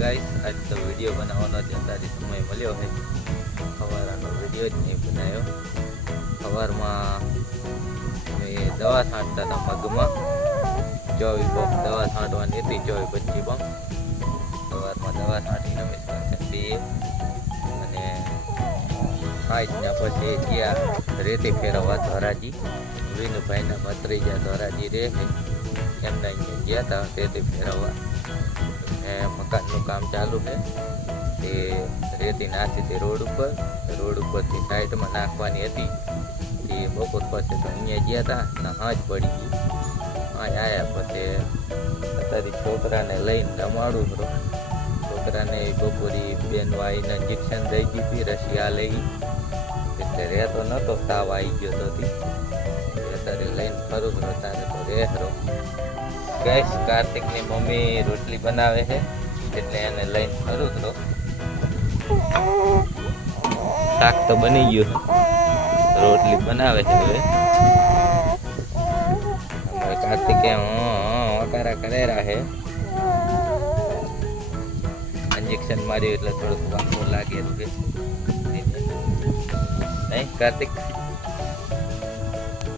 Guys આજ તો video બનાવવાનો અત્યારે સમય મળ્યો છે. સવારનો વિડીયો જ નહીં બનાવ્યો. સવારમાં મેં દવા છાંટતા હતા મગમાં. 24 પંપ દવા છાંટવાની હતી, 24-25 પંપ. સવારમાં દવા છાંટીને મિશ્રણ દઈએ અને ખાઈને પછી ગયા રેતી ફેરવવા ધોરાજી. વિનુભાઈના ભત્રીજા ધોરાજી રહે છે, એમના અહીંયા ગયા હતા રેતી ફેરવવા. મકાનનું કામ ચાલુ છે. તે રેતી નાખી હતી રોડ ઉપરથી સાઈડમાં નાખવાની હતી. તે બપોર પછી તો અહીંયા ગયા હતા ને હાજ પડી ગઈ. અહીંયા આવ્યા પછી અત્યારે છોકરાને લઈને રમાડું છું. છોકરાને બપોરી બેનવાઈને ઇન્જેક્શન દઈ દીધી, રસી લઈ એટલે રહેતો નહોતો, તાવ આવી ગયો તો અત્યારે લઈને ફરું છું. તારે તો રહેરો ગેસ. કાર્તિકની મમ્મી રોટલી બનાવે છે એટલે એને લઈને ફરું છું. શાક તો બની ગયું, રોટલી બનાવે છે. હવે કાર્તિકે વકારા કરેરા છે. ઇન્જેક્શન માર્યું એટલે થોડુંક વાંકું લાગે નહીં કાર્તિક?